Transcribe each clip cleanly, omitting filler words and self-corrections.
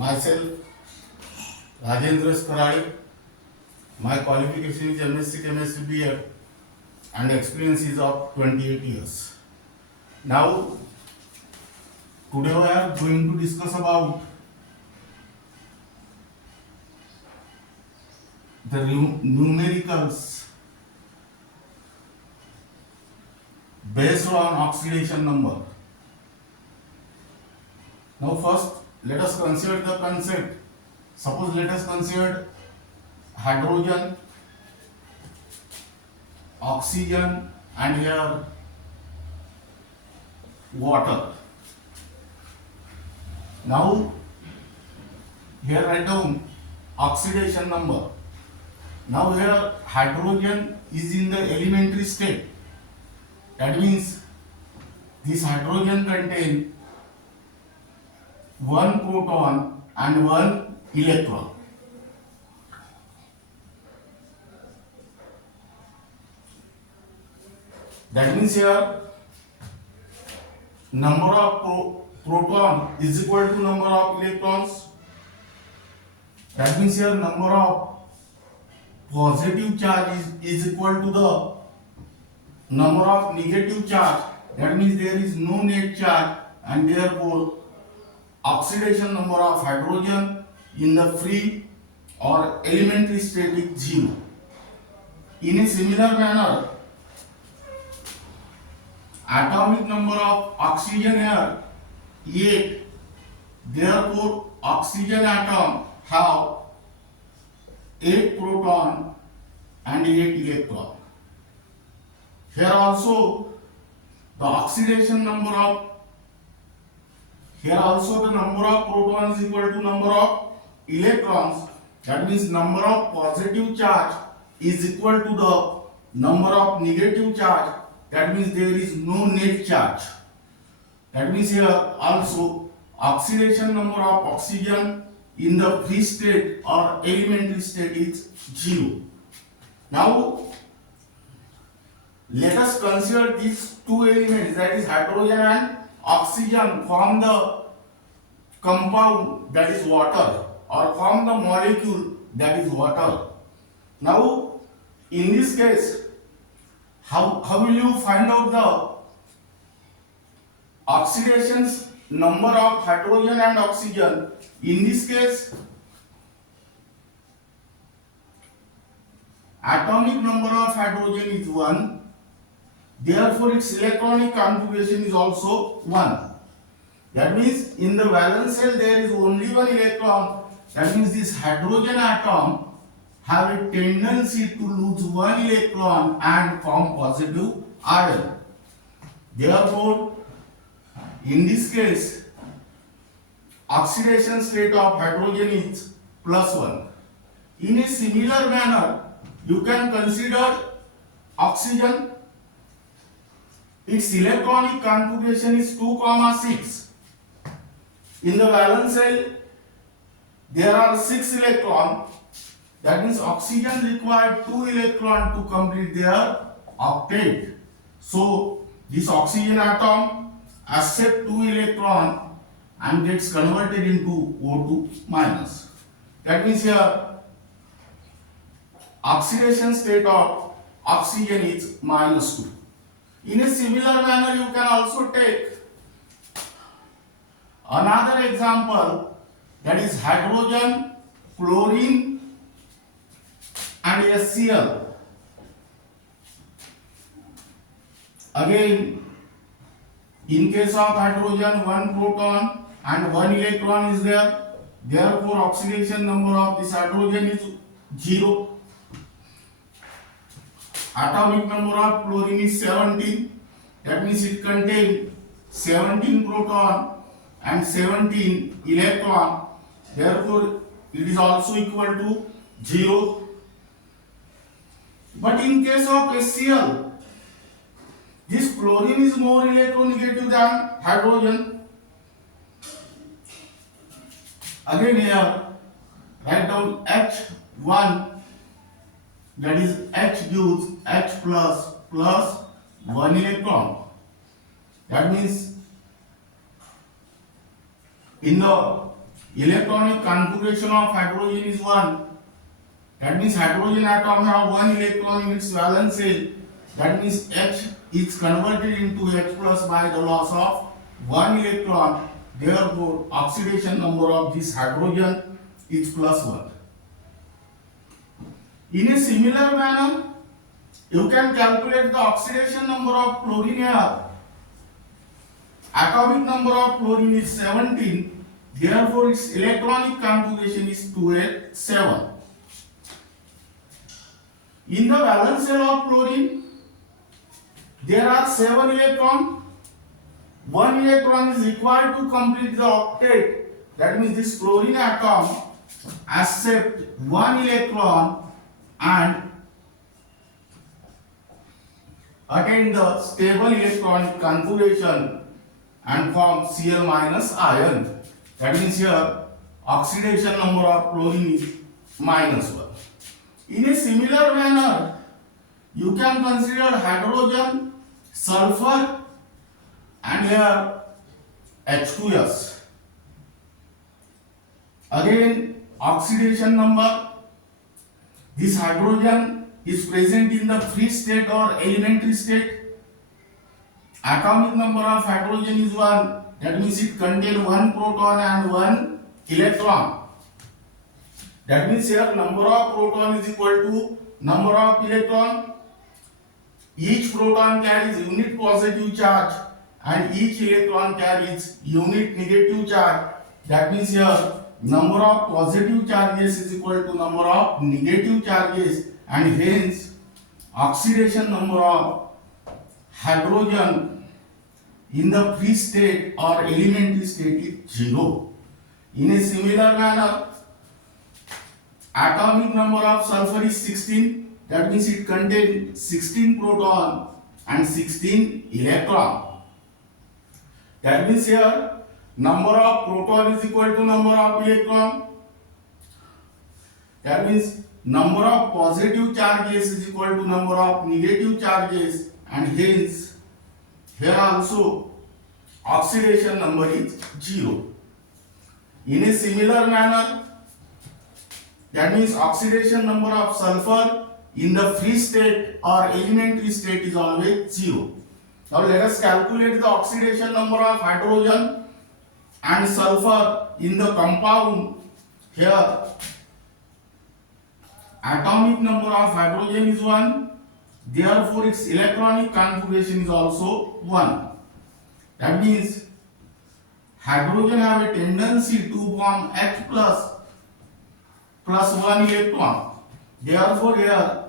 Myself, Rajendra Skarade. My qualification is MSc Chemistry B.Ed and experience is of 28 years. Now, today we are going to discuss about the numericals based on oxidation number. Now first, let us consider the concept. Suppose let us consider hydrogen, oxygen and here water. Now here write down oxidation number. Now here hydrogen is in the elementary state. That means this hydrogen contains one proton and one electron. That means here number of proton is equal to number of electrons. That means here number of positive charge is equal to the number of negative charge. That means there is no net charge and therefore oxidation number of hydrogen in the free or elementary state is 0. In a similar manner, atomic number of oxygen here 8. Therefore, oxygen atom have 8 proton and 8 electron. Here also the oxidation number of here also the number of protons is equal to number of electrons. That means number of positive charge is equal to the number of negative charge. That means there is no net charge. That means here also oxidation number of oxygen in the free state or elementary state is 0. Now let us consider these two elements, that is hydrogen and oxygen, form the compound that is water or form the molecule that is water. Now in this case, how will you find out the oxidations number of hydrogen and oxygen? In this case, atomic number of hydrogen is 1. Therefore, its electronic configuration is also 1. That means in the valence shell there is only one electron. That means this hydrogen atom have a tendency to lose one electron and form positive ion. Therefore, in this case, oxidation state of hydrogen is +1. In a similar manner, you can consider oxygen. Its electronic configuration is 2,6. In the valence shell, there are 6 electrons. That means oxygen required 2 electrons to complete their octet. So this oxygen atom accepts 2 electrons and gets converted into O2 minus. That means here oxidation state of oxygen is -2. In a similar manner, you can also take another example, that is hydrogen, chlorine and HCl. Again, in case of hydrogen, 1 proton and 1 electron is there. Therefore, oxidation number of this hydrogen is 0. Atomic number of chlorine is 17. That means it contains 17 proton and 17 electron. Therefore, it is also equal to 0. But in case of HCl, this chlorine is more electronegative than hydrogen. Again here, write down H1, that is H gives H plus 1 electron. That means in the electronic configuration of hydrogen is 1. That means hydrogen atom have 1 electron in its valence shell. That means H is converted into H plus by the loss of 1 electron. Therefore, oxidation number of this hydrogen is plus 1. In a similar manner, you can calculate the oxidation number of chlorine here. Atomic number of chlorine is 17. Therefore, its electronic configuration is 2s7. In the valence shell of chlorine, there are 7 electrons. 1 electron is required to complete the octet. That means this chlorine atom accepts 1 electron and attain the stable electronic configuration and form Cl minus ion. That means here oxidation number of chlorine is minus 1. In a similar manner, you can consider hydrogen, sulfur, and here H2S. Again, oxidation number. This hydrogen is present in the free state or elementary state. Atomic number of hydrogen is 1. That means it contains 1 proton and 1 electron. That means here number of proton is equal to number of electron. Each proton carries unit positive charge and each electron carries unit negative charge. That means here number of positive charges is equal to number of negative charges, and hence oxidation number of hydrogen in the free state or elementary state is 0. In a similar manner, atomic number of sulfur is 16. That means it contains 16 proton and 16 electron. That means here number of proton is equal to number of electron. That means number of positive charges is equal to number of negative charges, and hence here also oxidation number is 0. In a similar manner, that means oxidation number of sulfur in the free state or elementary state is always 0. Now let us calculate the oxidation number of hydrogen and sulfur in the compound. Here atomic number of hydrogen is 1. Therefore, its electronic configuration is also 1. That means hydrogen have a tendency to form H plus 1 electron. Therefore, here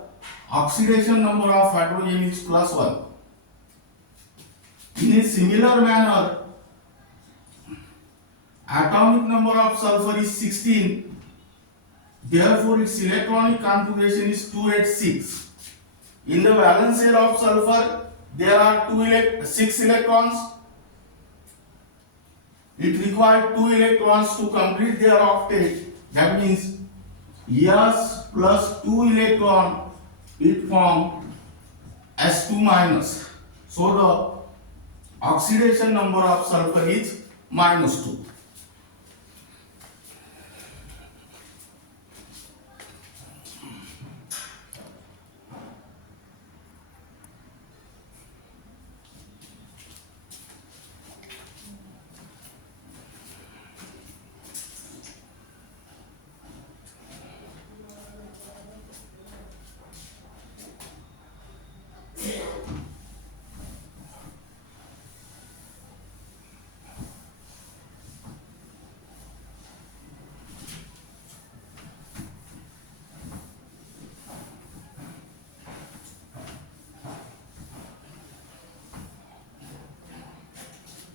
oxidation number of hydrogen is plus 1. In a similar manner, atomic number of sulfur is 16. Therefore, its electronic configuration is 2s6. In the valence shell of sulfur, there are 6 electrons. It requires 2 electrons to complete their octet. That means S plus 2 electron, it forms S2 minus. So the oxidation number of sulfur is minus 2.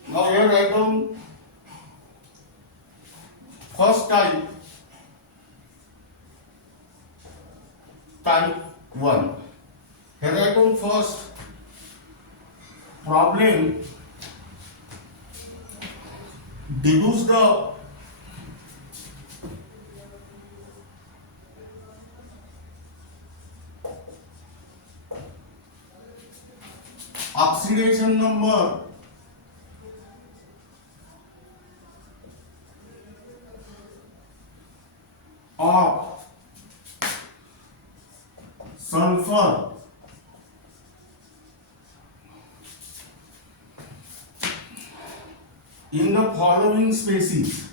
Now here write down first type 1. Here write down first problem. Deduce the oxidation number in the following species.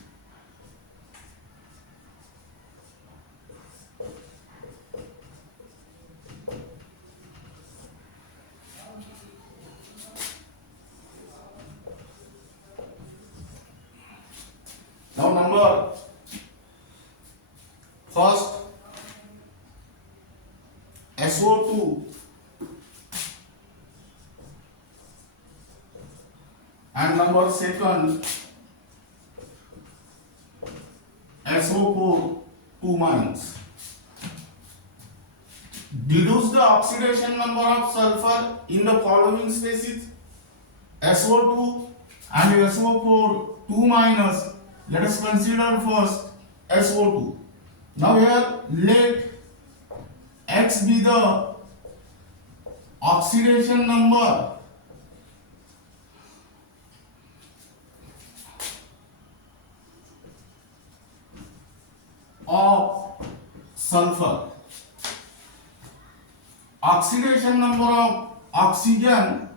Now number first SO2 and number second SO4 2 minus. Deduce the oxidation number of sulfur in the following species: SO2 and SO4 2 minus. Let us consider first SO2. Now here let X be the oxidation number of sulfur. Oxidation number of oxygen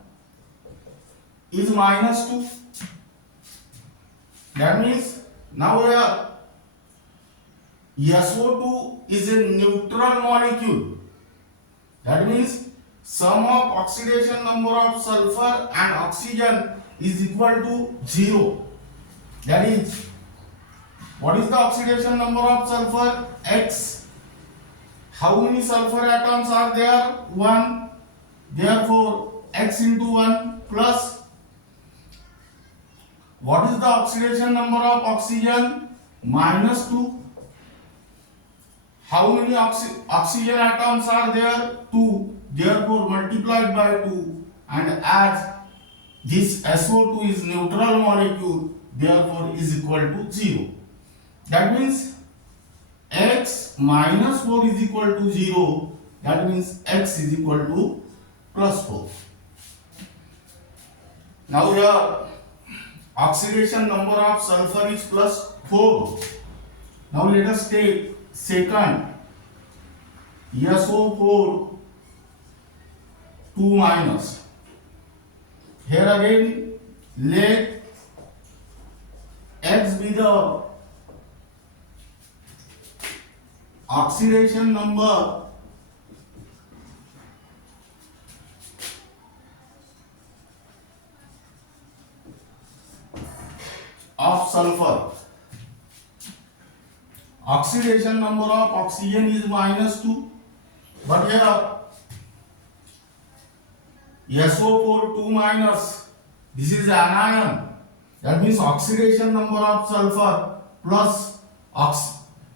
is -2. That means now here SO2 is a neutral molecule. That means sum of oxidation number of sulfur and oxygen is equal to 0. That is, what is the oxidation number of sulfur? X. How many sulfur atoms are there? 1. Therefore, X into 1 plus. What is the oxidation number of oxygen? -2. How many oxygen atoms are there? 2. Therefore, multiplied by 2, and as this SO2 is neutral molecule, therefore is equal to 0. That means X minus 4 is equal to 0. That means X is equal to +4. Now here oxidation number of sulfur is +4. Now let us take second SO4 2 minus. Here again let X be the oxidation number of sulfur. Oxidation number of oxygen is -2, but here SO4 2 minus, this is anion. That means oxidation number of sulfur plus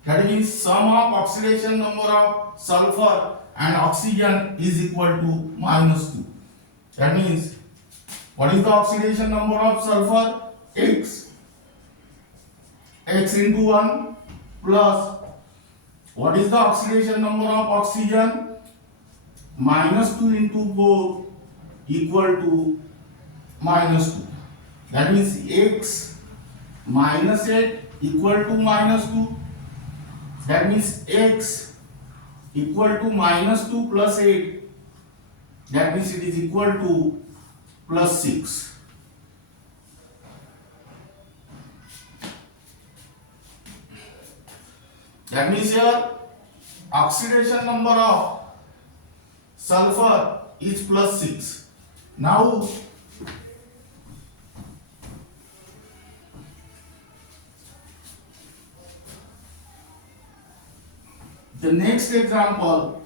that means sum of oxidation number of sulfur and oxygen is equal to -2. That means what is the oxidation number of sulfur? X. X into 1 plus what is the oxidation number of oxygen? -2 into 4 equal to -2. That means X minus 8 equal to -2. That means X equal to -2 plus 8. That means it is equal to +6. That means here oxidation number of sulfur is +6. Now the next example,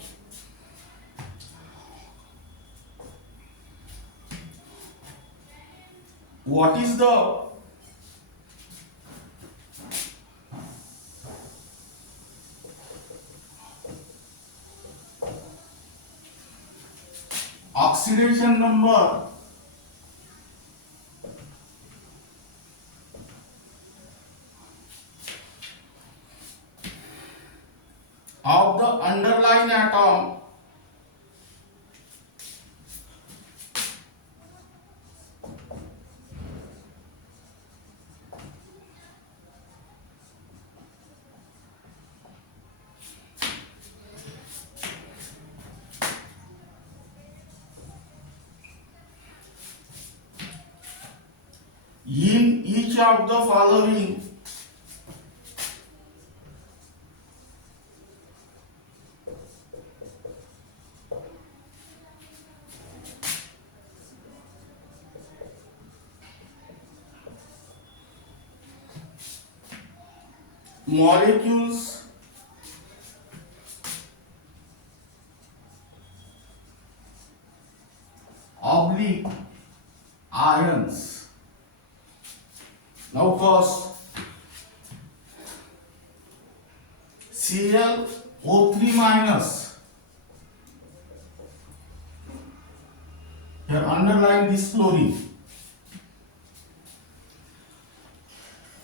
what is the oxidation number of the underlying atom in each of the following molecules oblique ions. Now first ClO3 minus. Here underline this chlorine.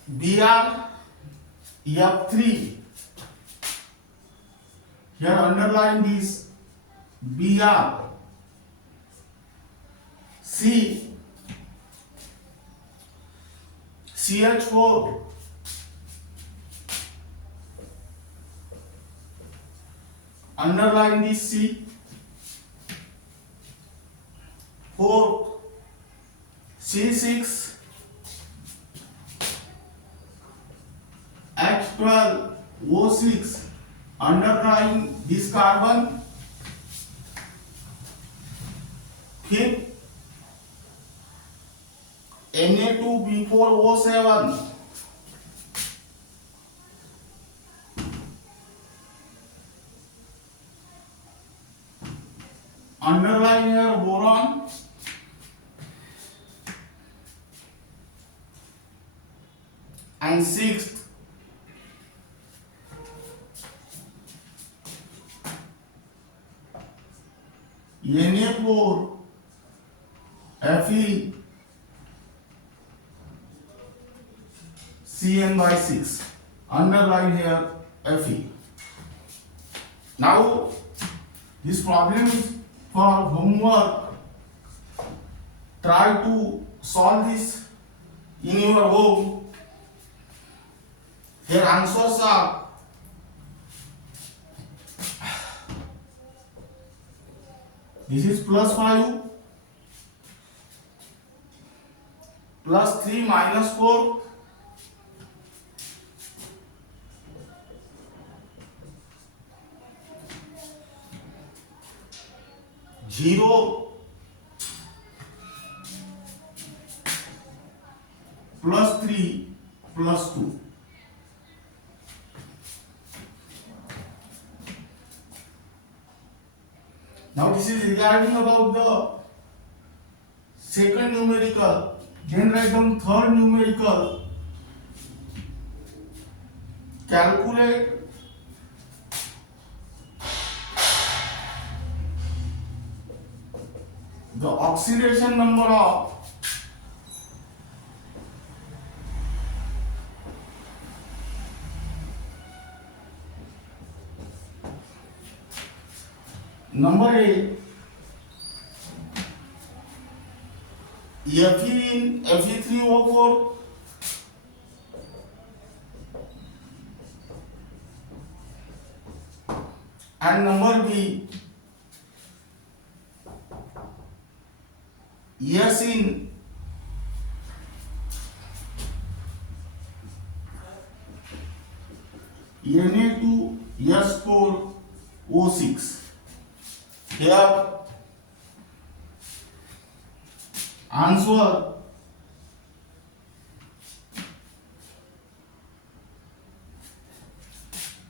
Br(F3). Here underline this Br. CH4. Underline this C. 4. C6. H12O6. Underline this carbon. 5th. Na2B4O7. Underline here boron. And 6th Na4 Fe Cn/6. Underline here Fe. Now this problem is for homework. Try to solve this in your home. Here answers are this is +5 +3 -4 0 +3 +2. Now this is regarding about the second numerical. Then write down third numerical. Calculate the oxidation number of number A, Fe3O4, and number B, in Na2S4O6. Here answer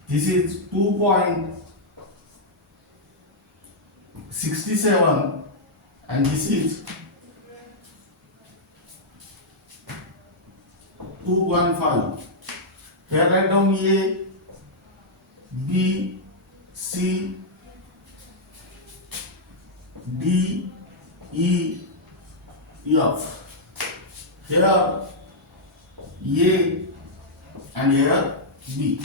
this is 2.67 and this is 2.5. Here write down A, B, C, D, E, F. Here A and here B.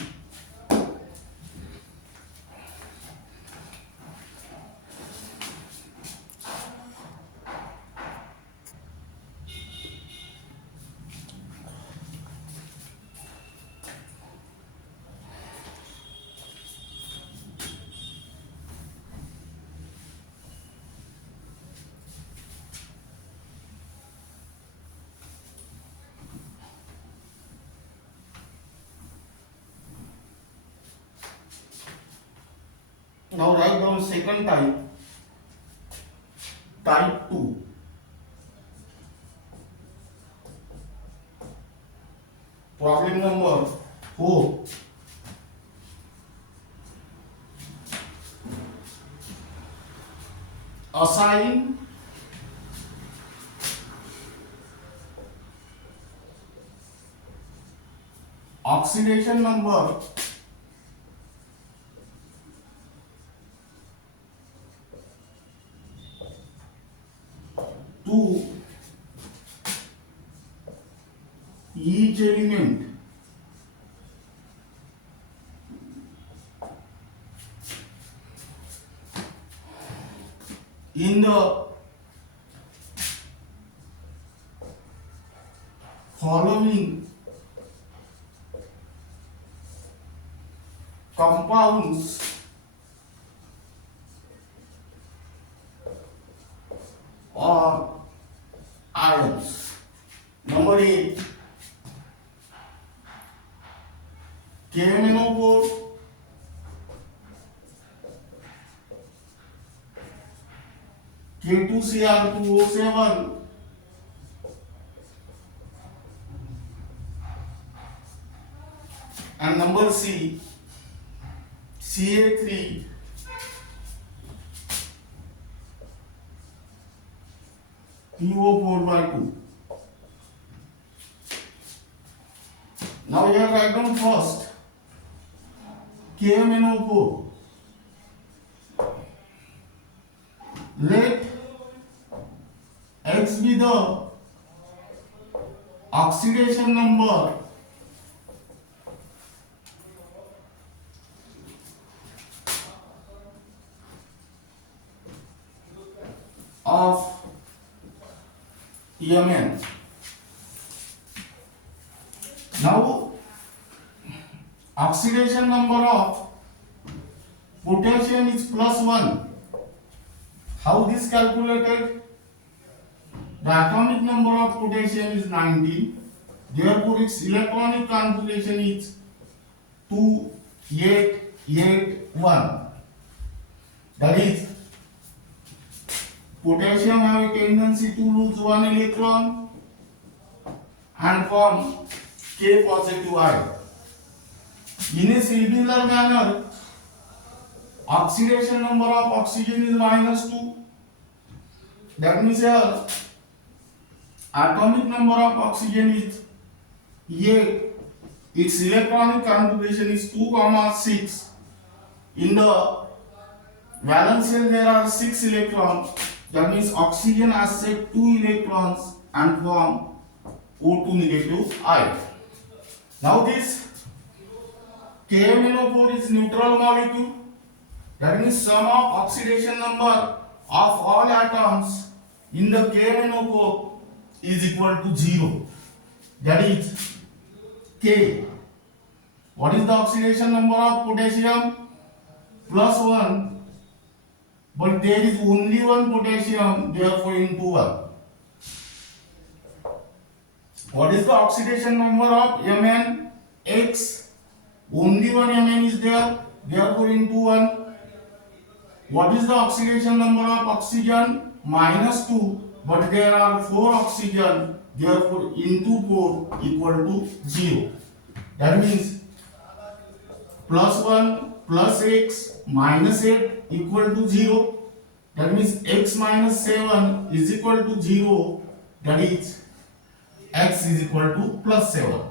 Now write down second type, type 2. Problem number 4. Assign oxidation number to each element in the following compounds or ions. Number 8, KMnO4, K2Cr2O7, and number C, Ca3 PO4/2. Now here write down first KMnO4. Let X be the oxidation number of Mn. Now oxidation number of potassium is +1. How this calculated? The atomic number of potassium is 19. Therefore, its electronic configuration is 2881. That is, potassium have a tendency to lose one electron and form K positive ion. In a similar manner, oxidation number of oxygen is -2. That means here atomic number of oxygen is 8. Its electronic configuration is 2, 6. In the valence shell there are 6 electrons. That means oxygen has set 2 electrons and form O2 negative ion. Now this KMnO4 is neutral molecule. That means sum of oxidation number of all atoms in the KMnO4 is equal to 0. That is K. What is the oxidation number of potassium? +1. But there is only one potassium, therefore into 1. What is the oxidation number of Mn? X. Only one Mn is there, therefore into 1. What is the oxidation number of oxygen? -2. But there are 4 oxygen, therefore into 4 equal to 0. That means +1 plus x minus 8 equal to 0. That means x minus 7 is equal to 0. That is x is equal to +7.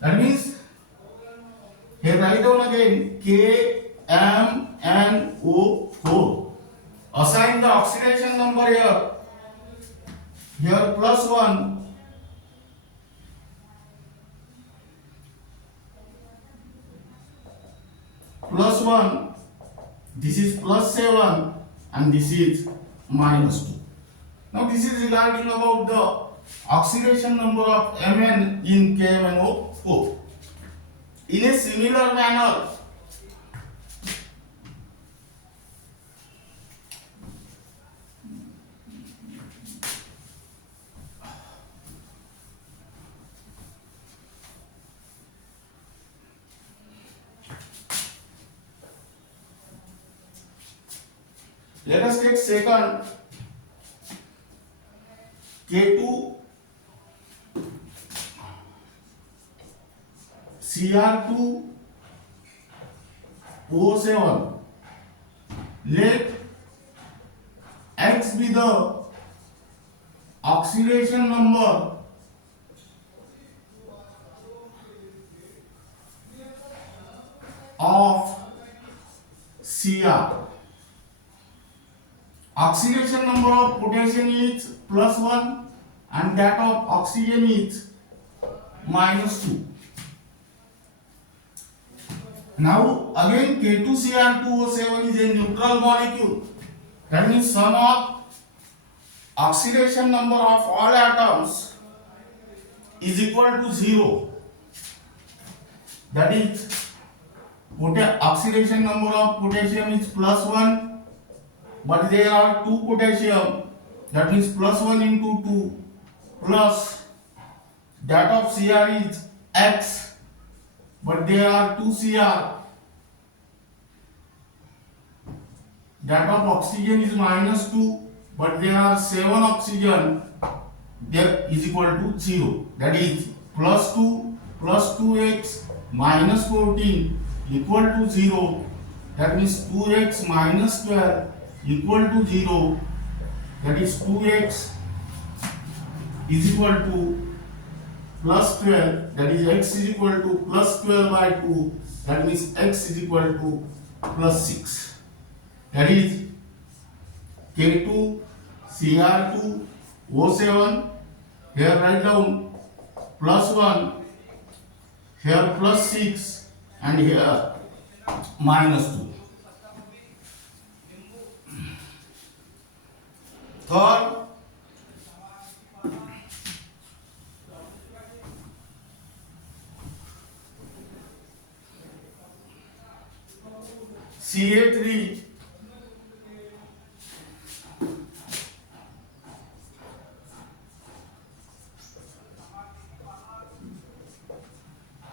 That means here write down again KMnO4. Assign the oxidation number here. Here +1. +1. This is +7 and this is -2. Now this is regarding about the oxidation number of Mn in KMnO4. In a similar manner, Let us take second K2 Cr2 O7. Let X be the oxidation number of Cr. Oxidation number of potassium is +1 and that of oxygen is -2. Now again K2Cr2O7 is a neutral molecule. That means sum of oxidation number of all atoms is equal to 0. That is oxidation number of potassium is +1, but there are 2 potassium, that means +1 into 2, plus that of Cr is X, but there are 2 Cr, that of oxygen is -2, but there are 7 oxygen, there is equal to 0. That is +2 plus 2x minus 14 equal to 0. That means 2x minus 12 equal to 0. That is 2x is equal to plus 12. That is x is equal to plus 12 by 2. That means x is equal to plus 6. That is K2 Cr2 O7. Here write down +1, here +6, and here -2. Third, Ca3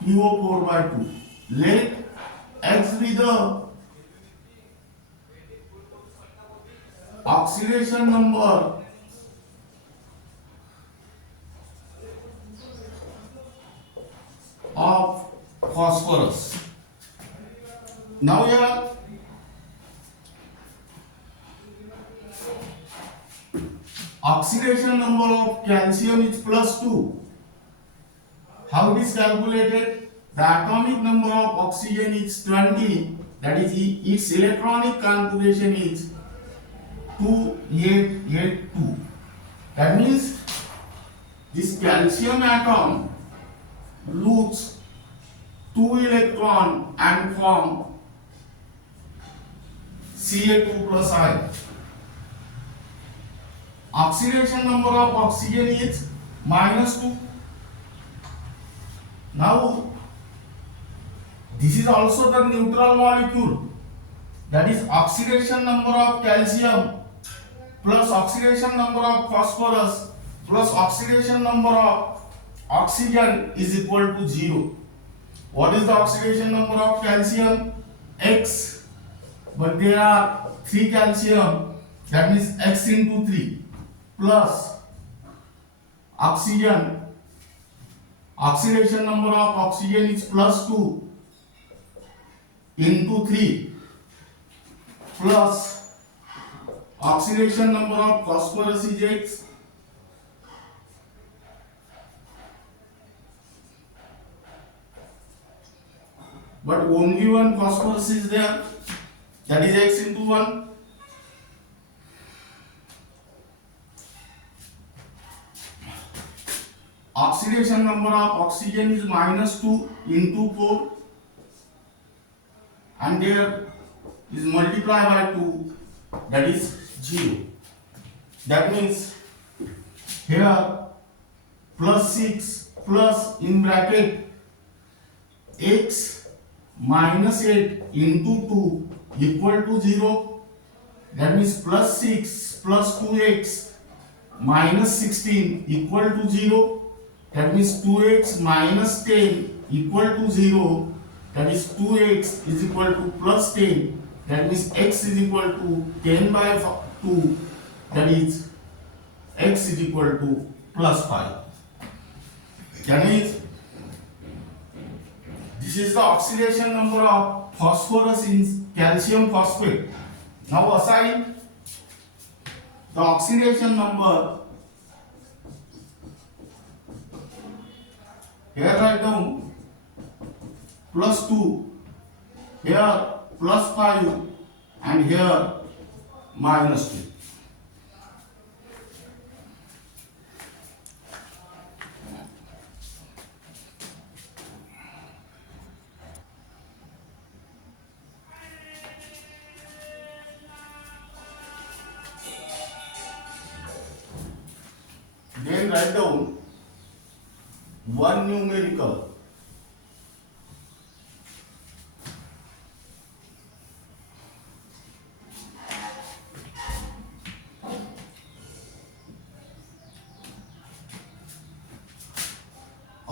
PO4 by 2. Let X be the oxidation number of phosphorus. Now here oxidation number of calcium is +2. How it is calculated? The atomic number of oxygen is 20. That is its electronic configuration is 2882. That means this calcium atom loses 2 electron and form Ca2 plus I. Oxidation number of oxygen is -2. Now this is also the neutral molecule. That is oxidation number of calcium plus oxidation number of phosphorus plus oxidation number of oxygen is equal to 0. What is the oxidation number of calcium? X. But there are 3 calcium, that means X into 3 plus oxygen. Oxidation number of oxygen is +2 into 3 plus oxidation number of phosphorus is X. But only one phosphorus is there, that is X into 1. Oxidation number of oxygen is -2 into 4, and there is multiplied by 2, that is 0. That means here +6 plus in bracket x minus 8 into 2 equal to 0. That means +6 plus 2x minus 16 equal to 0. That means 2x minus 10 equal to 0. That is 2x is equal to plus 10. that means x is equal to 10 by 2, that is x is equal to plus 5. That means this is the oxidation number of phosphorus in calcium phosphate. Now assign the oxidation number. Here write down plus 2, here plus 5, and here minus 2. Then write down one numerical.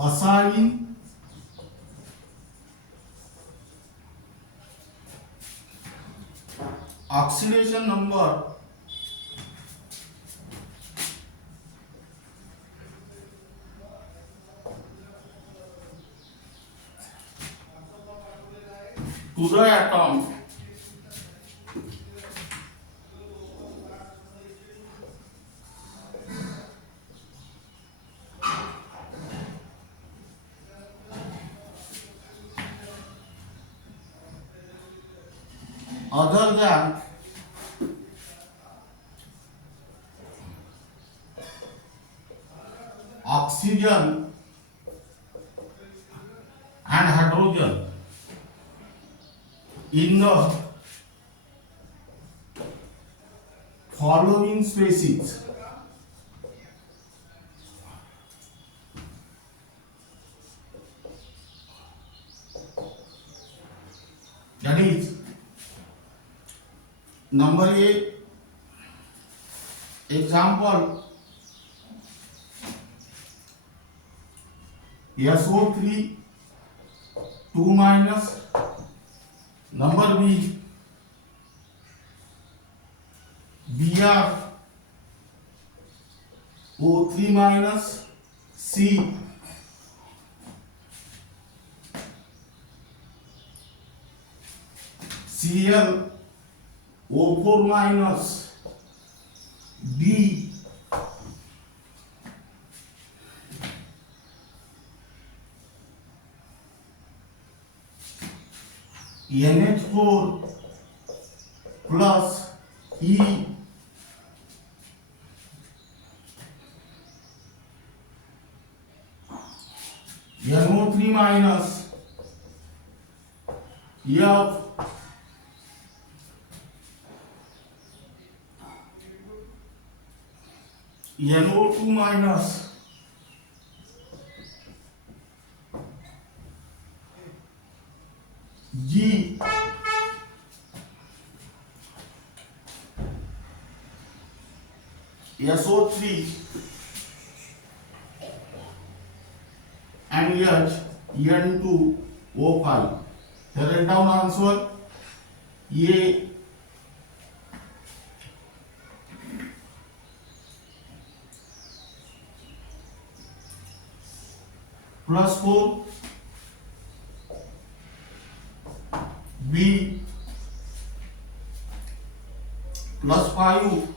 Assigning oxidation number to the atom other than oxygen and hydrogen in the following species. That is number A, example SO3 2 minus. Number B, Br O3 minus. C, Cl O4 minus. D, NH4 plus E, NO3 minus. F, NO2 minus. G, SO3 and H, N2O5. Here write down answer. A plus 4, B plus 5,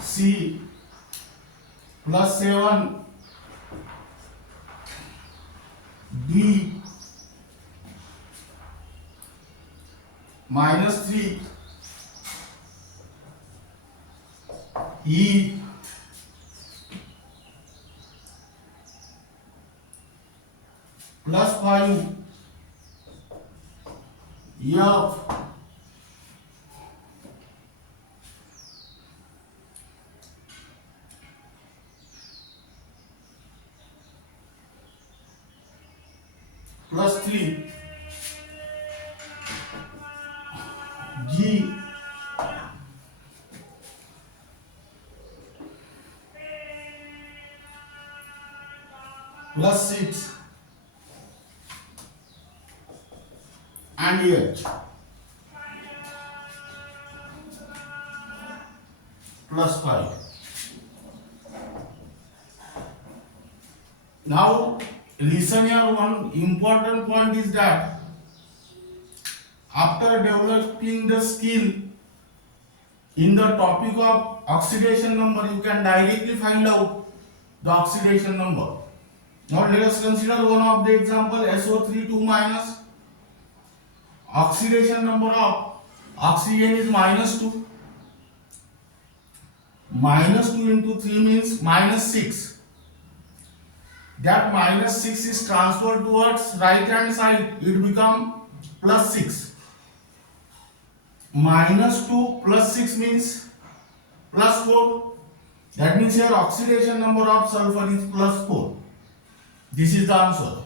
C plus 7, D minus 3, E plus 5, F plus 3, G plus 6, and H plus 5. Now listen here, one important point is that after developing the skill in the topic of oxidation number, you can directly find out the oxidation number. Now let us consider one of the example, SO3 2 minus. Oxidation number of oxygen is -2. -2 into 3 means -6. That -6 is transferred towards right hand side, it become +6. -2 plus 6 means +4. That means here oxidation number of sulfur is +4. This is the answer.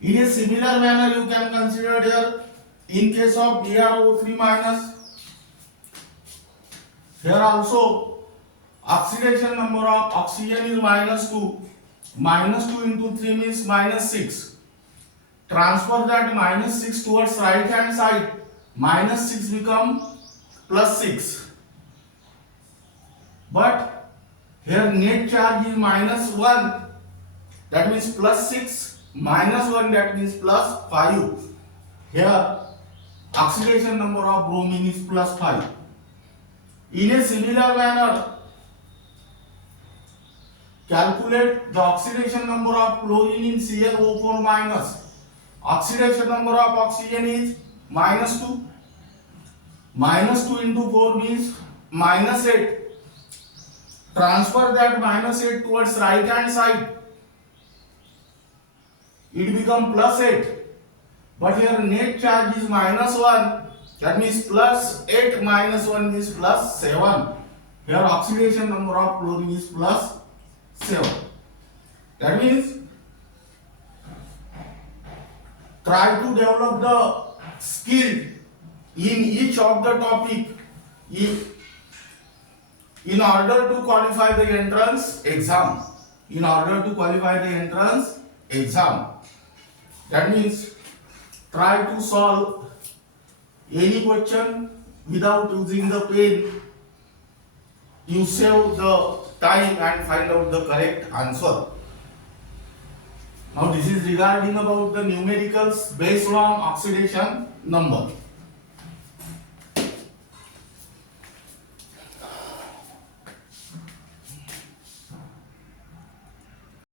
In a similar manner, you can consider here in case of BrO3 minus. Here also oxidation number of oxygen is -2. -2 into 3 means -6. Transfer that -6 towards right hand side. -6 become +6. But here net charge is -1. That means +6 -1, that means +5. Here oxidation number of bromine is +5. In a similar manner, calculate the oxidation number of chlorine in ClO4 minus. Oxidation number of oxygen is -2. -2 into 4 means -8. Transfer that -8 towards right hand side. It become +8. But here net charge is -1. That means +8 minus 1 means +7. Here oxidation number of chlorine is +7. That means try to develop the skill in each of the topic in order to qualify the entrance exam. In order to qualify the entrance exam. That means try to solve any question without using the pen. You save the time and find out the correct answer. Now this is regarding about the numericals based on oxidation number.